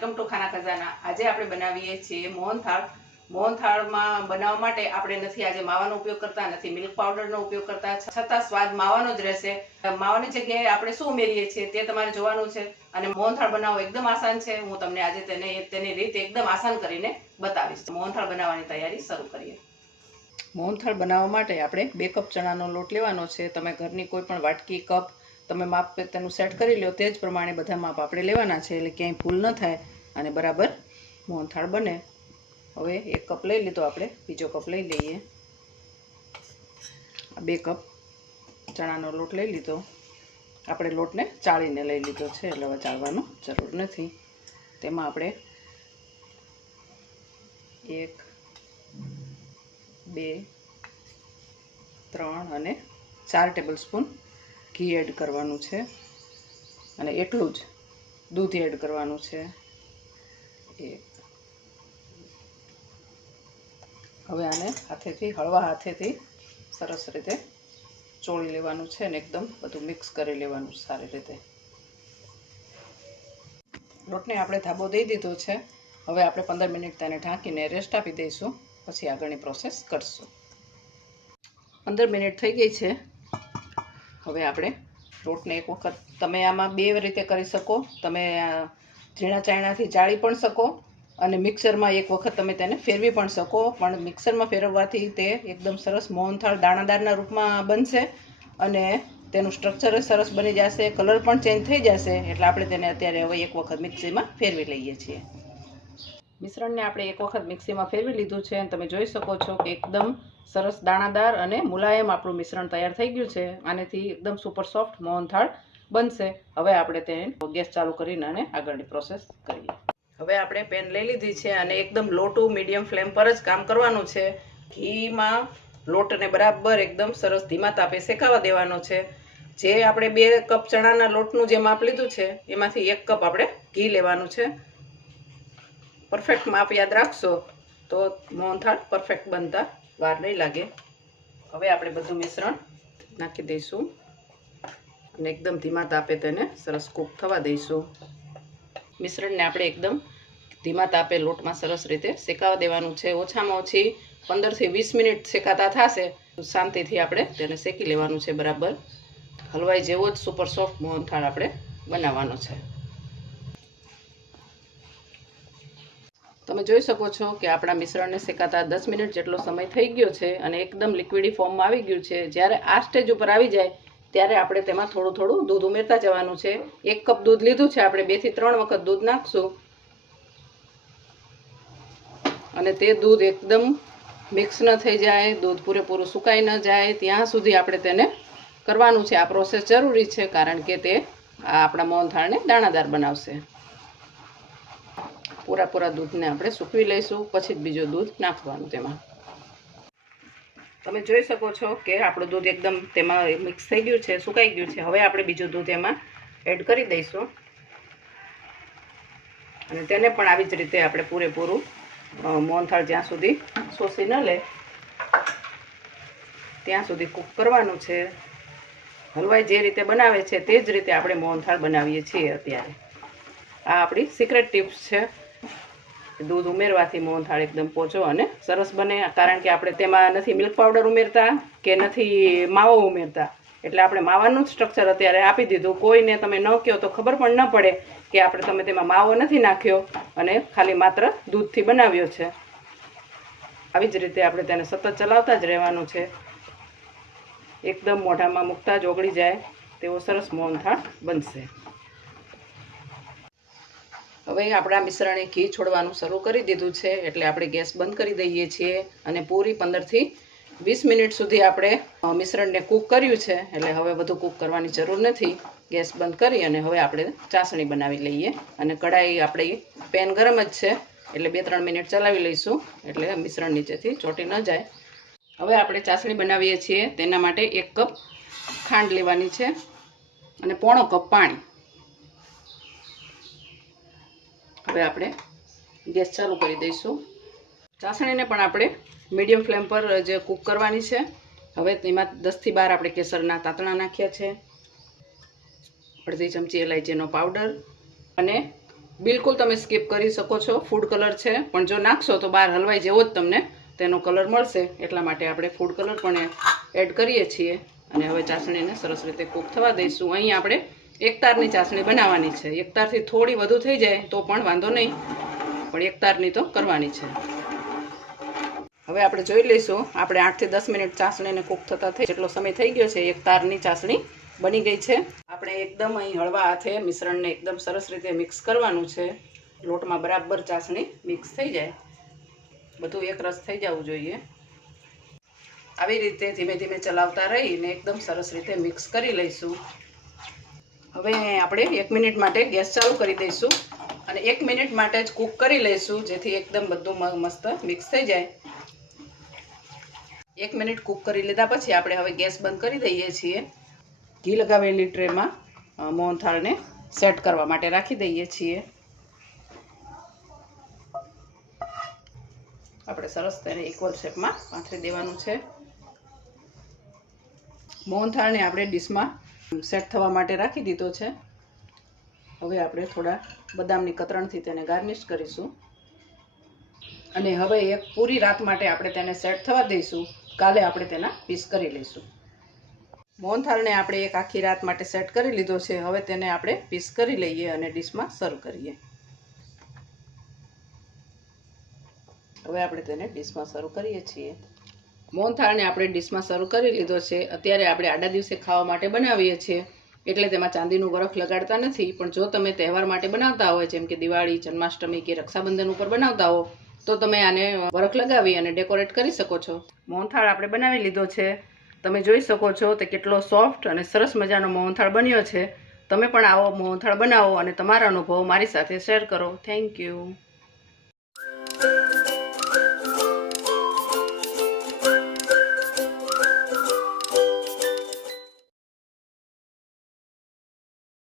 Welcome to ખાના ખજાના। આજે આપણે બનાવીએ છીએ મોહનથાળ। મોહનથાળમાં બનાવવા માટે આપણે નથી આજે માવાનો ઉપયોગ કરતા, નથી મિલ્ક પાવડરનો ઉપયોગ કરતા, છતાં સ્વાદ માવાનો જ રહેશે। માવાની જગ્યાએ આપણે શું ઉમેરીએ છીએ તે તમારે જોવાનું છે। અને મોહનથાળ બનાવવો એકદમ આસાન છે। હું તમને આજે તેની રીત એકદમ આસાન કરીને બતાવીશ। મોહનથાળ બનાવવાની તૈયારી શરૂ કરીએ। મોહનથાળ બનાવવા માટે આપણે 2 કપ ચણાનો લોટ લેવાનો છે। તમે ઘરની કોઈ પણ વાટકી, કપ તમે માપ તેનું સેટ કરી લો, તે જ પ્રમાણે બધા માપ આપણે લેવાના છે, એટલે ક્યાંય ભૂલ ન થાય અને બરાબર મોહનથાળ બને। હવે 1 કપ લઈ લીધો, આપણે બીજો કપ લઈ લઈએ। 2 કપ ચણાનો લોટ લઈ લીધો। આપણે લોટને ચાળીને લઈ લીધો છે, એટલે હવે ચાળવાનું જરૂર નથી। તેમાં આપણે 1, 2, 3 અને 4 ટેબલ સ્પૂન ઘી એડ કરવાનું છે, અને એટલું જ દૂધ એડ કરવાનું છે। હવે આને હાથેથી, હળવા હાથેથી સરસ રીતે ચોળી લેવાનું છે અને એકદમ બધું મિક્સ કરી લેવાનું સારી રીતે। લોટને આપણે ધાબો દઈ દીધો છે। હવે આપણે 15 મિનિટ તેને ઢાંકીને રેસ્ટ આપી દઈશું, પછી આગળની પ્રોસેસ કરશું। 15 મિનિટ થઈ ગઈ છે। હવે આપણે લોટને એક વખત તમે આમાં 2 રીતે કરી શકો। તમે ઝીણા ચાયણાથી ચાળી પણ શકો અને મિક્સરમાં એક વખત તમે તેને ફેરવી પણ શકો, પણ મિક્સરમાં ફેરવવાથી તે એકદમ સરસ મોહનથાળ દાણાદારના રૂપમાં બનશે અને તેનું સ્ટ્રક્ચર સરસ બની જશે, કલર પણ ચેન્જ થઈ જશે। એટલે આપણે તેને અત્યારે હવે એક વખત મિક્સીમાં ફેરવી લઈએ છીએ। મિશ્રણને આપણે એક વખત મિક્સીમાં ફેરવી લીધું છે અને તમે જોઈ શકો છો કે એકદમ સરસ દાણાદાર અને મુલાયમ આપણું મિશ્રણ તૈયાર થઈ ગયું છે। આનેથી એકદમ સુપર સોફ્ટ મોહનથાળ બનશે। હવે આપણે તેને ગેસ ચાલુ કરીને અને આગળની પ્રોસેસ કરીએ। હવે આપણે પેન લઈ લીધી છે અને એકદમ લો ટુ મીડિયમ ફ્લેમ પર જ કામ કરવાનું છે। ઘીમાં લોટને બરાબર એકદમ સરસ ધીમા તાપે શેકાવા દેવાનો છે। જે આપણે 2 કપ ચણાના લોટનું જે માપ લીધું છે, એમાંથી 1 કપ આપણે ઘી લેવાનું છે। પરફેક્ટ માપ યાદ રાખશો તો મોહનથાળ પરફેક્ટ બનતા વાર નહીં લાગે। હવે આપણે બધું મિશ્રણ નાખી દઈશું અને એકદમ ધીમા તાપે તેને સરસ કૂક થવા દઈશું। મિશ્રણને આપણે એકદમ ધીમા તાપે લોટમાં સરસ રીતે શેકાવા દેવાનું છે। ઓછામાં ઓછી 15 થી 20 મિનિટ શેકાતા થશે। શાંતિથી આપણે તેને શેકી લેવાનું છે બરાબર। હલવાઈ જેવો જ સુપર સોફ્ટ મોહનથાળ આપણે બનાવવાનો છે। તમે જોઈ શકો છો કે આપણા મિશ્રણને શેકાતા 10 મિનિટ જેટલો સમય થઈ ગયો છે અને એકદમ લિક્વિડી ફોર્મમાં આવી ગયું છે। જ્યારે આ સ્ટેજ ઉપર આવી જાય ત્યારે આપણે તેમાં થોડું થોડું દૂધ ઉમેરતા જવાનું છે। 1 કપ દૂધ લીધું છે, આપણે 2 થી 3 વખત દૂધ નાખશું અને તે દૂધ એકદમ મિક્સ ન થઈ જાય, દૂધ પૂરેપૂરું સુકાઈ ન જાય ત્યાં સુધી આપણે તેને કરવાનું છે। આ પ્રોસેસ જરૂરી છે, કારણ કે તે આપણા મોહનથાળને દાણાદાર બનાવશે। પૂરા દૂધને આપણે સૂકવી લઈશું, પછી જ બીજું દૂધ નાખવાનું તેમાં। તમે જોઈ શકો છો કે આપણું દૂધ એકદમ તેમાં મિક્સ થઈ ગયું છે, સુકાઈ ગયું છે। હવે આપણે બીજું દૂધ એમાં એડ કરી દઈશું અને તેને પણ આવી જ રીતે આપણે પૂરેપૂરું મોહનથાળ જ્યાં સુધી શોષી ન લે ત્યાં સુધી કૂક કરવાનું છે। હલવાઈ જે રીતે બનાવે છે તે જ રીતે આપણે મોહનથાળ બનાવીએ છીએ અત્યારે। આ આપણી સિક્રેટ ટિપ્સ છે। દૂધ ઉમેરવાથી મોહનથાળ એકદમ પોચો અને સરસ બને, કારણ કે આપણે તેમાં નથી મિલ્ક પાવડર ઉમેરતા કે નથી માવો ઉમેરતા, એટલે આપણે માવાનું જ સ્ટ્રક્ચર અત્યારે આપી દીધું। કોઈને તમે ન કહો તો ખબર પણ ન પડે કે તમે તેમાં માવો નથી નાખ્યો અને ખાલી માત્ર દૂધથી બનાવ્યો છે। આવી જ રીતે આપણે તેને સતત ચલાવતા જ રહેવાનું છે। એકદમ મોઢામાં મૂકતા જ ઓગળી જાય તેવો સરસ મોહનથાળ બનશે। હવે આપણા મિશ્રણે ઘી છોડવાનું શરૂ કરી દીધું છે, એટલે આપણે ગેસ બંધ કરી દઈએ છીએ અને પૂરી 15 થી 20 મિનિટ સુધી આપણે મિશ્રણને કૂક કર્યું છે, એટલે હવે વધુ કૂક કરવાની જરૂર નથી। ગેસ બંધ કરી અને હવે આપણે ચાસણી બનાવી લઈએ અને કઢાઈ આપણી પેન ગરમ જ છે, એટલે 2-3 મિનિટ ચલાવી લઈશું, એટલે મિશ્રણ નીચેથી ચોંટી ન જાય। હવે આપણે ચાસણી બનાવીએ છીએ, તેના માટે 1 કપ ખાંડ લેવાની છે અને 1/4 કપ પાણી। હવે આપણે ગેસ ચાલુ કરી દઈશું। ચાસણીને પણ આપણે મીડિયમ ફ્લેમ પર જ કૂક કરવાની છે। હવે તેમાં 10 થી 12 આપણે કેસરના તાંતણા નાખ્યા છે, અડધી ચમચી ઇલાયચીનો પાવડર અને બિલકુલ તમે સ્કીપ કરી શકો છો, ફૂડ કલર છે, પણ જો નાખશો તો બહાર હલવાઈ જેવો જ તમને તેનો કલર મળશે. એટલા માટે આપણે ફૂડ કલર પણ એડ કરીએ છીએ. અને હવે ચાસણીને સરસ રીતે કૂક થવા દઈશું. અહીં આપણે એક તારની ચાસણી બનાવવાની છે. એક તારથી થોડી વધુ થઈ જાય તો પણ વાંધો નહીં, પણ એક તારની તો કરવાની છે. હવે આપણે જોઈ લઈશું. આપણે 8 થી 10 મિનિટ ચાસણીને કૂક થતા થઈ જેટલો સમય થઈ ગયો છે. એક તારની ચાસણી બની ગઈ છે. આપણે એકદમ અહીં હળવા હાથે મિશ્રણને એકદમ સરસ રીતે મિક્સ કરવાનું છે. લોટમાં બરાબર ચાસણી મિક્સ થઈ જાય, બધું એક રસ થઈ જવું જોઈએ. આવી રીતે ધીમે ધીમે ચલાવતા રહીને એકદમ સરસ રીતે મિક્સ કરી લઈશું. હવે આપણે 1 મિનિટ માટે ગેસ ચાલુ કરી દઈશું અને 1 મિનિટ માટે જ કૂક કરી લઈશું, જેથી એકદમ બધું મસ્ત મિક્સ થઈ જાય. 1 મિનિટ કૂક કરી લીધા પછી આપણે હવે ગેસ બંધ કરી દઈએ છીએ. ઘી લગાવેલી ટ્રેમાં મોહનથાળને સેટ કરવા માટે રાખી દઈએ છીએ. આપણે સરસ તેને ઇક્વલ શેપમાં પાથરી દેવાનું છે. મોહનથાળને આપણે ડીશમાં સેટ થવા માટે રાખી દીધો છે. હવે આપણે થોડા બદામની કતરણથી તેને ગાર્નિશ કરીશું અને હવે એક પૂરી રાત માટે આપણે તેને સેટ થવા દઈશું. કાલે આપણે તેના પીસ કરી લઈશું. મોહનથાળને આપણે એક આખી રાત માટે સેટ કરી લીધો છે. હવે તેને આપણે પીસ કરી લઈએ અને ડીશમાં સર્વ કરીએ. હવે આપણે તેને ડીશમાં સર્વ કરીએ છીએ. મોહનથાળને આપણે ડીશમાં સર્વ કરી લીધો છે. અત્યારે આપણે આડા દિવસે ખાવા માટે બનાવીએ છીએ, એટલે તેમાં ચાંદીનું વરખ લગાડતા નથી. પણ જો તમે તહેવાર માટે બનાવતા હોય, જેમ કે દિવાળી, જન્માષ્ટમી કે રક્ષાબંધન ઉપર બનાવતા હો, તો તમે આને વરખ લગાવી અને ડેકોરેટ કરી શકો છો. મોહનથાળ આપણે બનાવી લીધો છે. તમે જોઈ શકો છો તે કેટલો સોફ્ટ અને સરસ મજાનો મોહનથાળ બન્યો છે. તમે પણ આવો મોહનથાળ બનાવો અને તમારા અનુભવો મારી સાથે શેર કરો. Thank you.